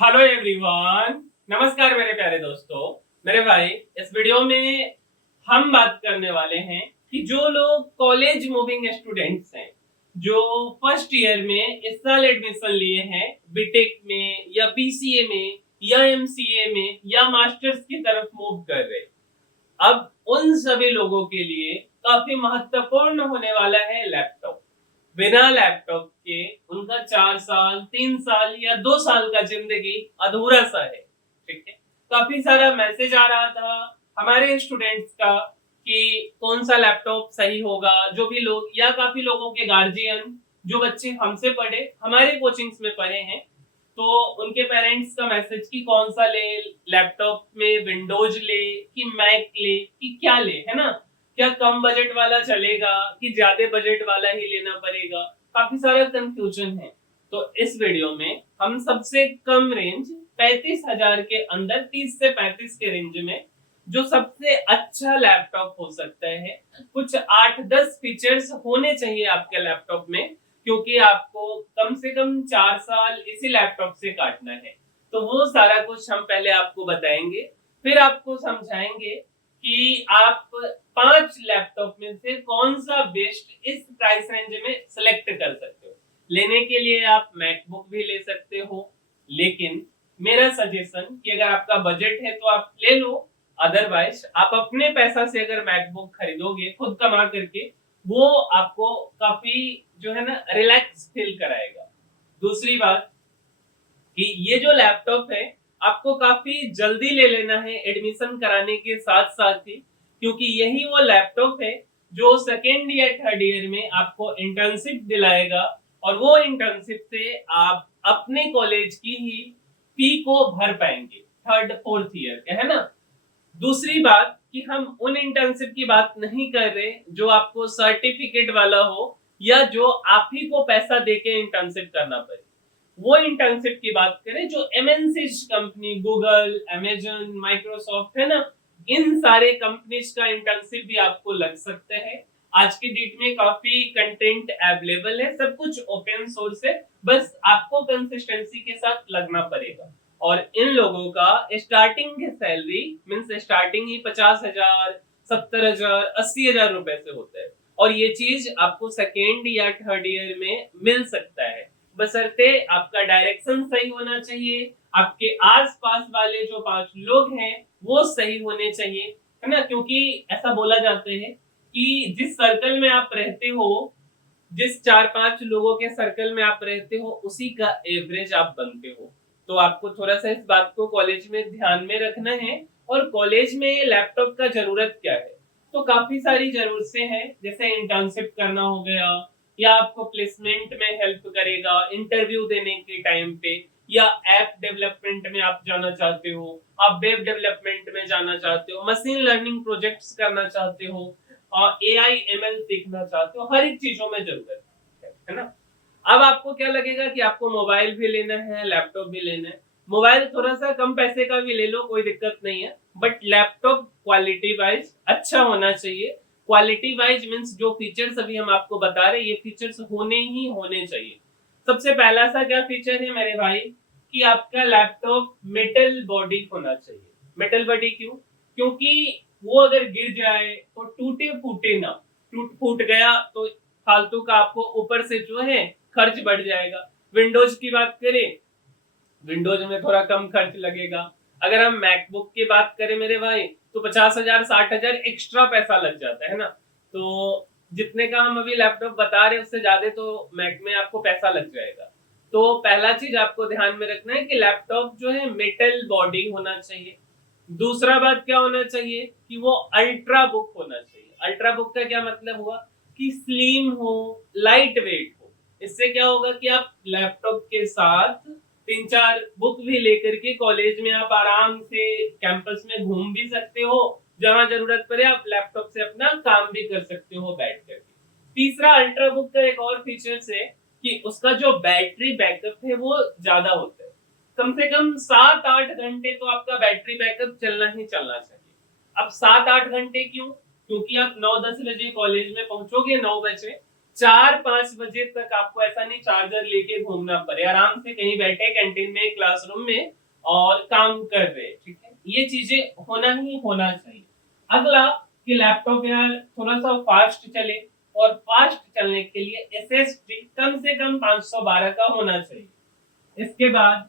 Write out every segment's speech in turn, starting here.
Hello everyone, नमस्कार मेरे प्यारे दोस्तों। मेरे भाई, इस वीडियो में हम बात करने वाले हैं कि जो लोग कॉलेज मूविंग स्टूडेंट्स हैं, जो फर्स्ट ईयर में इस साल एडमिशन लिए हैं बीटेक में या बीसीए में या एमसीए में या मास्टर्स की तरफ मूव कर रहे, अब उन सभी लोगों के लिए काफी महत्वपूर्ण होने वाला है लैपटॉप। बिना लैपटॉप के उनका 4 साल, 3 साल या 2 साल का जिंदगी अधूरा सा है। ठीक है, काफी सारा मैसेज आ रहा था हमारे स्टूडेंट्स का कि कौन सा लैपटॉप सही होगा। जो भी लोग या काफी लोगों के गार्जियन, जो बच्चे हमसे पढ़े, हमारे कोचिंग्स में पढ़े हैं, तो उनके पेरेंट्स का मैसेज कि कौन सा ले, लैपटॉप में विंडोज ले कि मैक ले कि क्या ले, है ना। क्या कम बजट वाला चलेगा कि ज्यादा बजट वाला ही लेना पड़ेगा, काफी सारा कंफ्यूजन है। तो इस वीडियो में हम सबसे कम रेंज 35,000 के अंदर, 30 से 35 के रेंज में जो सबसे अच्छा लैपटॉप हो सकता है, कुछ 8-10 फीचर्स होने चाहिए आपके लैपटॉप में, क्योंकि आपको कम से कम 4 साल इसी लैपटॉप से काटना है। तो वो सारा कुछ हम पहले आपको बताएंगे, फिर आपको समझाएंगे कि आप 5 लैपटॉप में से कौन सा बेस्ट इस प्राइस रेंज में सिलेक्ट कर सकते हो। लेने के लिए आप मैकबुक भी ले सकते हो, लेकिन मेरा सजेशन कि अगर आपका बजट है तो आप ले लो, अदरवाइज आप अपने पैसा से अगर मैकबुक खरीदोगे खुद कमा करके, वो आपको काफी जो है ना रिलैक्स फील कराएगा। दूसरी बात कि ये जो लैपटॉप है आपको काफी जल्दी ले लेना है एडमिशन कराने के साथ साथ ही, क्योंकि यही वो लैपटॉप है जो सेकेंड या थर्ड ईयर में आपको इंटर्नशिप दिलाएगा, और वो इंटर्नशिप से आप अपने कॉलेज की ही फी को भर पाएंगे थर्ड फोर्थ ईयर के, है ना। दूसरी बात कि हम उन इंटर्नशिप की बात नहीं कर रहे जो आपको सर्टिफिकेट वाला हो या जो आप ही को पैसा देके इंटर्नशिप करना पड़े। वो इंटर्नशिप की बात करें जो MNC company, Google, Amazon, Microsoft, है ना, इन सारे कंपनीज का इंटर्नशिप भी आपको लग सकता है। आज की डेट में काफी कंटेंट अवेलेबल है, सब कुछ ओपन सोर्स है, बस आपको कंसिस्टेंसी के साथ लगना पड़ेगा। और इन लोगों का स्टार्टिंग सैलरी मीन्स स्टार्टिंग ही 50,000, 70,000, 80,000 रुपए से होता है, और ये चीज आपको सेकेंड या थर्ड ईयर में मिल सकता है, बशर्ते आपका डायरेक्शन सही होना चाहिए, आपके आसपास वाले जो 5 लोग हैं वो सही होने चाहिए, है ना। क्योंकि ऐसा बोला जाता है कि जिस सर्कल में आप रहते हो, जिस 4-5 लोगों के सर्कल में आप रहते हो, उसी का एवरेज आप बनते हो। तो आपको थोड़ा सा इस बात को कॉलेज में ध्यान में रखना है। और कॉलेज में लैपटॉप का जरूरत क्या है, तो काफी सारी जरूरतें हैं, जैसे इंटर्नशिप करना हो गया, या आपको प्लेसमेंट में हेल्प करेगा इंटरव्यू देने के टाइम पे, या ऐप डेवलपमेंट में आप जाना चाहते हो, आप वेब डेवलपमेंट में जाना चाहते हो, मशीन लर्निंग प्रोजेक्ट्स करना चाहते हो, और एआई एमएल सीखना चाहते हो, हर एक चीजों में जरूरत है ना। अब आपको क्या लगेगा कि आपको मोबाइल भी लेना है, लैपटॉप भी लेना है। मोबाइल थोड़ा सा कम पैसे का भी ले लो, कोई दिक्कत नहीं है, बट लैपटॉप क्वालिटी वाइज अच्छा होना चाहिए। क्वालिटी वाइज मीन्स जो फीचर्स अभी हम आपको बता रहे हैं, ये फीचर्स होने ही होने चाहिए। सबसे पहला सा क्या फीचर है मेरे भाई, कि आपका लैपटॉप मेटल बॉडी होना चाहिए। मेटल बॉडी क्यों? क्योंकि वो अगर गिर जाए तो टूटे फूटे ना, टूट फूट गया तो फालतू का आपको ऊपर से जो है खर्च बढ़ जाएगा। विंडोज की बात करें, विंडोज में थोड़ा कम खर्च लगेगा। अगर हम मैकबुक की बात करें मेरे भाई, तो 50,000 60,000 एक्स्ट्रा पैसा लग जाता है ना। तो जितने का हम अभी लैपटॉप बता रहे हैं उससे ज्यादा तो मैक में आपको पैसा लग जाएगा। तो पहला चीज आपको ध्यान में रखना है कि लैपटॉप जो है मेटल बॉडी होना चाहिए। दूसरा बात क्या होना चाहिए कि वो अल्ट्रा बुक होना चाहिए। अल्ट्रा बुक का क्या मतलब हुआ कि स्लिम हो, लाइट वेट हो। इससे क्या होगा कि आप लैपटॉप के साथ 3-4 बुक भी लेकर के कॉलेज में आप आराम से कैंपस में घूम भी सकते हो, जहां जरूरत पड़े आप लैपटॉप से अपना काम भी कर सकते हो बैठ करके। तीसरा, अल्ट्रा बुक का एक और फीचर्स है कि उसका जो बैटरी बैकअप है वो ज्यादा होता है। कम से कम 7-8 घंटे तो आपका बैटरी बैकअप चलना ही चलना चाहिए। अब 7-8 घंटे क्यों? क्योंकि आप 9-10 बजे कॉलेज में पहुंचोगे, 9 बजे, 4-5 बजे तक आपको ऐसा नहीं चार्जर लेके घूमना पड़े, आराम से कहीं बैठे कैंटीन में, क्लासरूम में और काम कर रहे, ठीक है। ये चीजें होना ही होना चाहिए। अगला कि लैपटॉप यार थोड़ा सा फास्ट चले, और फास्ट चलने के लिए एसएसडी कम से कम 512 का होना चाहिए। इसके बाद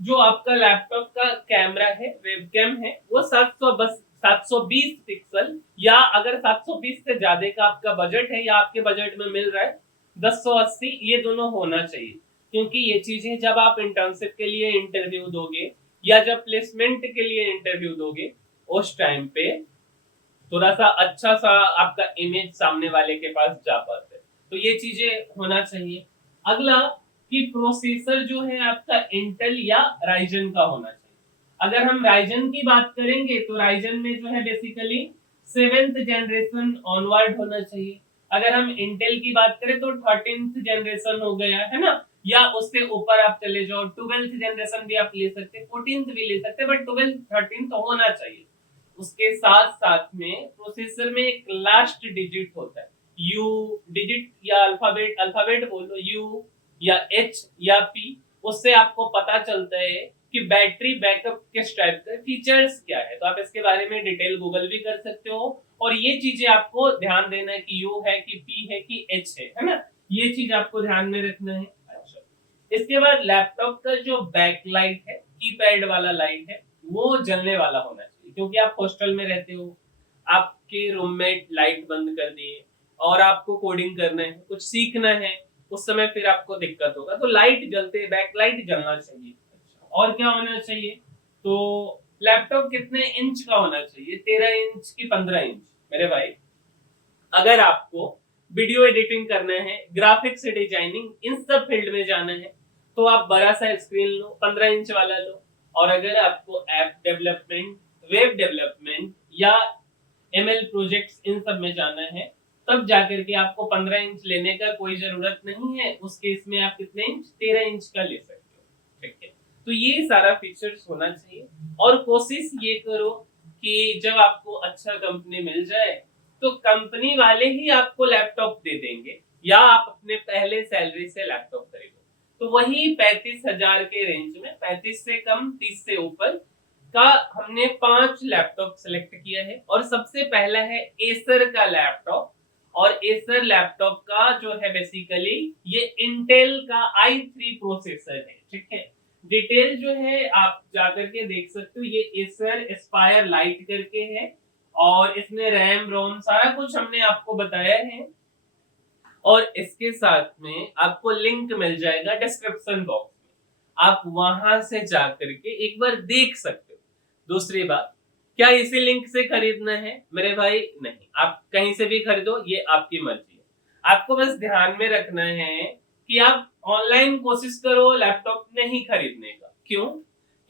जो आपका लैपटॉप का कैमरा है, वेबकैम है, वो 720 पिक्सल, या अगर 720 से ज्यादा का आपका बजट है या आपके बजट में मिल रहा है 1080, ये दोनों होना चाहिए। क्योंकि ये चीजें जब आप इंटर्नशिप के लिए इंटरव्यू दोगे या जब प्लेसमेंट के लिए इंटरव्यू दोगे, उस टाइम पे थोड़ा सा अच्छा सा आपका इमेज सामने वाले के पास जा पाता है। तो ये चीजें होना चाहिए। अगला कि प्रोसेसर जो है आपका इंटेल या राइजन का होना चाहिए। अगर हम राइजन की बात करेंगे तो राइजन में जो है बेसिकली 7th जनरेशन ऑनवर्ड होना चाहिए। अगर हम इंटेल की बात करें तो 13th जनरेशन हो गया है ना, या उससे ऊपर आप चले जाओ, 12th जनरेशन भी आप ले सकते हैं, 14th भी ले सकते हैं, बट 12th 13th तो होना चाहिए। उसके साथ साथ में प्रोसेसर में एक लास्ट डिजिट होता है, यू डिजिट या अल्फाबेट, अल्फाबेट बोलो, यू या एच या पी, उससे आपको पता चलता है कि बैटरी बैकअप किस टाइप का, फीचर्स क्या है। तो आप इसके बारे में डिटेल गूगल भी कर सकते हो, और ये चीजें आपको ध्यान देना है कि यू है कि पी है कि एच है ना, ये चीज आपको ध्यान में रखना है। अच्छा, इसके बाद लैपटॉप का जो बैक लाइट है, कीपैड वाला लाइट है, वो जलने वाला होना चाहिए। क्योंकि आप हॉस्टल में रहते हो, आपके रूममेट लाइट बंद कर दिए और आपको कोडिंग करना है, कुछ सीखना है, उस समय फिर आपको दिक्कत होगा। तो लाइट जलते, बैक लाइट जलना चाहिए। अच्छा, और क्या होना चाहिए, तो लैपटॉप कितने इंच का होना चाहिए, 13 इंच की 15 इंच। मेरे भाई अगर आपको वीडियो एडिटिंग करना है, ग्राफिक्स डिजाइनिंग, इन सब फील्ड में जाना है, तो आप बड़ा सा स्क्रीन लो, 15 इंच वाला लो। और अगर आपको ऐप डेवलपमेंट, वेब डेवलपमेंट या एमएल प्रोजेक्ट्स, इन सब में जाना है, तब जाकर के आपको 15 इंच लेने का कोई जरूरत नहीं है। उस केस में आप कितने इंच, 13 इंच का ले सकते हो, ठीक है। तो ये सारा फीचर्स होना चाहिए। और कोशिश ये करो कि जब आपको अच्छा कंपनी मिल जाए तो कंपनी वाले ही आपको लैपटॉप दे देंगे, या आप अपने पहले सैलरी से लैपटॉप खरीदो। तो वही 35,000 के रेंज में, 35 से कम 30 से ऊपर का हमने 5 लैपटॉप सेलेक्ट किया है। और सबसे पहला है एसर का लैपटॉप, और एसर लैपटॉप का जो है बेसिकली ये इंटेल का i3 प्रोसेसर है, ठीक है। डिटेल जो है आप जाकर के देख सकते हो, ये एसर एस्पायर लाइट करके है, और इसमें रैम रोम सारा कुछ हमने आपको बताया है। और इसके साथ में आपको लिंक मिल जाएगा डिस्क्रिप्शन बॉक्स में, आप वहां से जाकर के एक बार देख सकते हो। दूसरी बात, क्या इसी लिंक से खरीदना है मेरे भाई, नहीं, आप कहीं से भी खरीदो, ये आपकी मर्जी है। आपको बस ध्यान में रखना है कि आप ऑनलाइन कोशिश करो लैपटॉप नहीं खरीदने का। क्यों?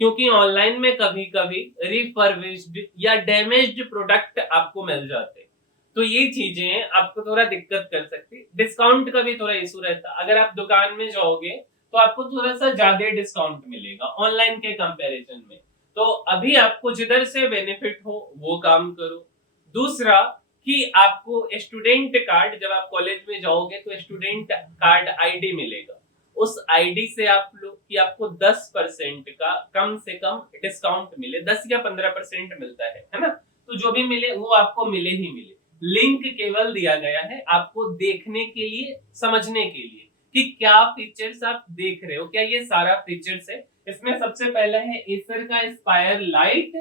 क्योंकि ऑनलाइन में कभी कभी रिफर्बिश्ड या डैमेज्ड प्रोडक्ट आपको मिल जाते हैं। तो ये चीजें आपको थोड़ा दिक्कत कर सकती, डिस्काउंट का भी थोड़ा इशू रहता। अगर आप दुकान में जाओगे तो आपको थोड़ा सा ज्यादा डिस्काउंट मिलेगा ऑनलाइन के कंपैरिजन में। तो अभी आपको जिधर से बेनिफिट हो वो काम करो। दूसरा कि आपको स्टूडेंट कार्ड, जब आप कॉलेज में जाओगे तो स्टूडेंट कार्ड आईडी मिलेगा, उस आईडी से आप लोग कि आपको 10% का कम से कम डिस्काउंट मिले, 10 या 15% मिलता है ना। तो जो भी मिले वो आपको मिले ही मिले। लिंक केवल दिया गया है आपको देखने के लिए, समझने के लिए कि क्या फीचर्स आप देख रहे हो, क्या ये सारा फीचर्स है। इसमें सबसे पहला है एसर का एस्पायर लाइट,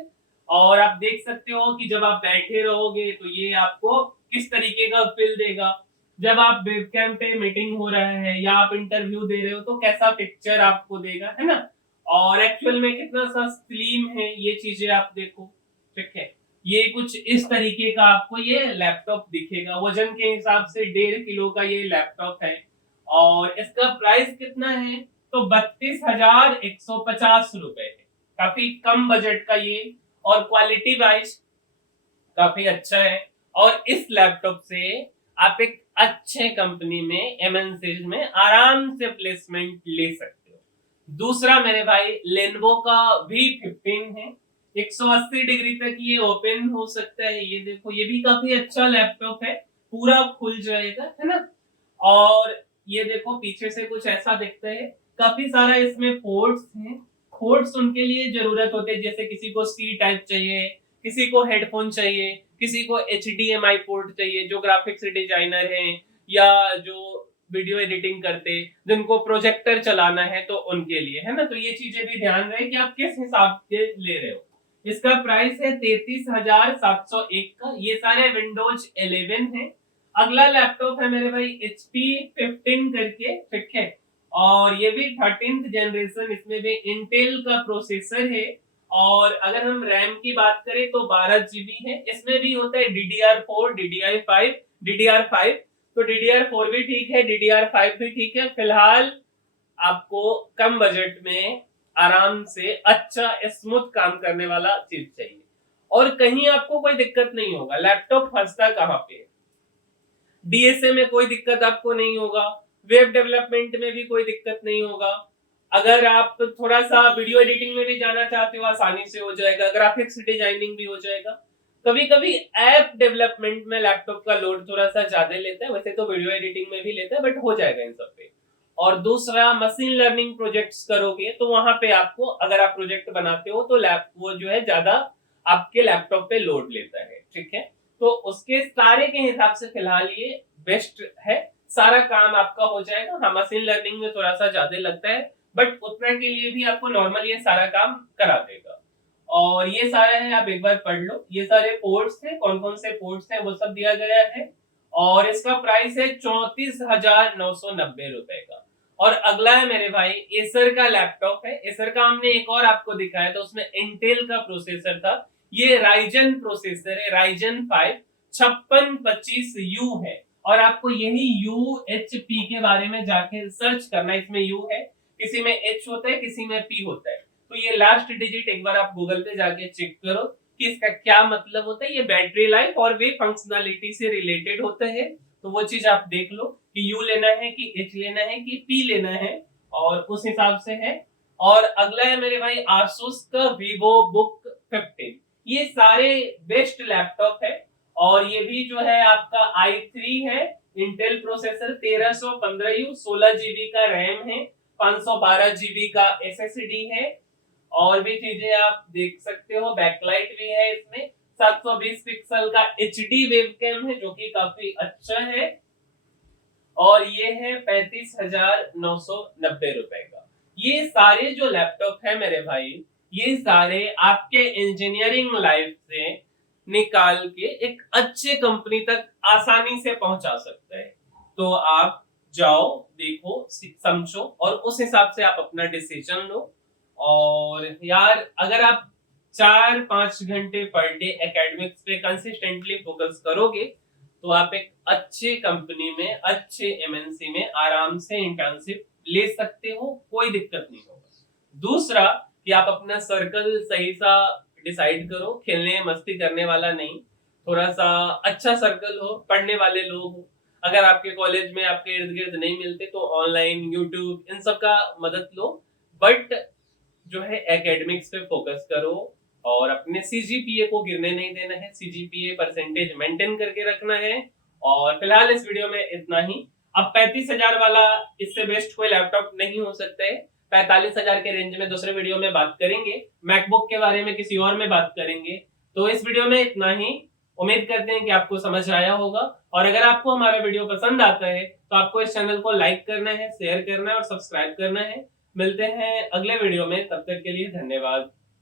और आप देख सकते हो कि जब आप बैठे रहोगे तो ये आपको किस तरीके का फील देगा। जब आप वेबकैम पे मीटिंग हो रहा है या आप इंटरव्यू दे रहे हो तो कैसा पिक्चर आपको देगा, है ना। और एक्चुअल में कितना सा स्लिम है, ये चीजें आप देखो, ठीक है। ये कुछ इस तरीके का आपको ये लैपटॉप दिखेगा। वजन के हिसाब से 1.5 किलो का ये लैपटॉप है, और इसका प्राइस कितना है, तो 32,150 रुपए है। काफी कम बजट का ये, और क्वालिटी वाइज काफी अच्छा है। और इस लैपटॉप से आप एक अच्छे कंपनी में, एमएनसी में आराम से प्लेसमेंट ले सकते हो। दूसरा मेरे भाई लेनोवो का V15 है, 180 डिग्री तक ये ओपन हो सकता है। ये देखो, ये भी काफी अच्छा लैपटॉप है, पूरा खुल जाएगा, है ना। और ये देखो पीछे से कुछ ऐसा दिखता है। काफी सारा इसमें पोर्ट्स हैं। पोर्ट्स उनके लिए जरूरत होते हैं, जैसे किसी को सी टाइप चाहिए, किसी को हेडफोन चाहिए, किसी को HDMI पोर्ट चाहिए, जो ग्राफिक्स डिजाइनर हैं या जो वीडियो एडिटिंग करते, जिनको प्रोजेक्टर चलाना है तो उनके लिए, है ना। तो ये चीजें भी ध्यान रहे कि आप किस हिसाब से ले रहे हो। इसका प्राइस है 33,701 का। ये सारे विंडोज 11 है। अगला लैपटॉप है मेरे भाई HP 15 करके, ठीक है। और ये भी 13th जनरेशन, इसमें भी इंटेल का प्रोसेसर है। और अगर हम रैम की बात करें तो 12 GB है। इसमें भी होता है DDR4, DDR5, DDR5। तो DDR4 भी ठीक है, DDR5 भी ठीक है। फिलहाल आपको कम बजट में आराम से अच्छा स्मूथ काम करने वाला चीज चाहिए, और कहीं आपको कोई दिक्कत नहीं होगा। लैपटॉप फंसता कहाँ पे, DSA में कोई दिक्कत आपको नहीं होगा, वेब डेवलपमेंट में भी कोई दिक्कत नहीं होगा। अगर आप थोड़ा सा वीडियो एडिटिंग में भी जाना चाहते हो आसानी से हो जाएगा, ग्राफिक्स डिजाइनिंग भी हो जाएगा। कभी कभी ऐप डेवलपमेंट में लैपटॉप का लोड थोड़ा सा ज्यादा लेता है, वैसे तो वीडियो एडिटिंग में भी लेता है, बट हो जाएगा इन सब पे। और दूसरा, मशीन लर्निंग प्रोजेक्ट्स करोगे तो वहां पे आपको, अगर आप प्रोजेक्ट बनाते हो तो वो जो है ज्यादा आपके लैपटॉप पे लोड लेता है, ठीक है। तो उसके सारे के हिसाब से फिलहाल ये बेस्ट है। सारा काम आपका हो जाएगा। हाँ, मशीन लर्निंग में थोड़ा सा ज्यादा लगता है, बट उतना के लिए भी आपको नॉर्मल ये सारा काम करा देगा। और ये सारा है, आप एक बार पढ़ लो। ये सारे पोर्ट्स हैं, कौन कौन से पोर्ट्स हैं वो सब दिया गया है। और इसका प्राइस है 34,990 रुपए का। और अगला है मेरे भाई एसर का लैपटॉप है। एसर का हमने एक और आपको दिखाया था, उसमें इंटेल का प्रोसेसर था। ये राइजन प्रोसेसर है, राइजन 5 5625U है। और आपको यही UHP के बारे में जाके सर्च करना। इसमें U है, किसी में H होता है, किसी में P होता है। तो ये लास्ट डिजिट एक बार आप गूगल पे जाके चेक करो कि इसका क्या मतलब होता है। ये बैटरी लाइफ और वे फंक्शनलिटी से रिलेटेड होता है। तो वो चीज आप देख लो कि U लेना है कि H लेना है कि P लेना है, और उस हिसाब से है। और अगला है मेरे भाई Asus का VivoBook 15। ये सारे बेस्ट लैपटॉप है। और ये भी जो है आपका i3 है, इंटेल प्रोसेसर, 1315U, 16 GB का रैम है, 512 GB का SSD है। और भी चीजें आप देख सकते हो, बैकलाइट भी है इसमें, 720 पिक्सल का HD वेबकैम है जो कि काफी अच्छा है। और ये है 35,990 रुपए का। ये सारे जो लैपटॉप है मेरे भाई, ये सारे आपके इंजीनियरिंग लाइफ से निकाल के एक अच्छे कंपनी तक आसानी से पहुंचा सकते हैं। तो आप जाओ, देखो, समझो, और उस हिसाब से आप अपना डिसीजन लो। और यार, अगर आप 4-5 घंटे पर डे एकेडमिक्स पे कंसिस्टेंटली फोकस करोगे तो आप एक अच्छे कंपनी में, अच्छे MNC में आराम से इंटर्नशिप ले सकते हो, कोई दिक्कत नहीं होगा। दूसरा कि आप अपना सर्कल सही सा डिसाइड करो, खेलने मस्ती करने वाला नहीं, थोड़ा सा अच्छा सर्कल हो, पढ़ने वाले लोग हो। अगर आपके कॉलेज में आपके इर्द गिर्द नहीं मिलते तो ऑनलाइन, यूट्यूब, इन सब का मदद लो, बट जो है एकेडमिक्स पे फोकस करो। और अपने CGPA को गिरने नहीं देना है, CGPA परसेंटेज मेंटेन करके रखना है। और फिलहाल इस वीडियो में इतना ही। अब 35,000 वाला इससे बेस्ट कोई लैपटॉप नहीं हो सकता है। 45,000 के रेंज में दूसरे वीडियो में बात करेंगे, मैकबुक के बारे में किसी और में बात करेंगे। तो इस वीडियो में इतना ही। उम्मीद करते हैं कि आपको समझ आया होगा। और अगर आपको हमारा वीडियो पसंद आता है तो आपको इस चैनल को लाइक करना है, शेयर करना है और सब्सक्राइब करना है। मिलते हैं अगले वीडियो में, तब तक के लिए धन्यवाद।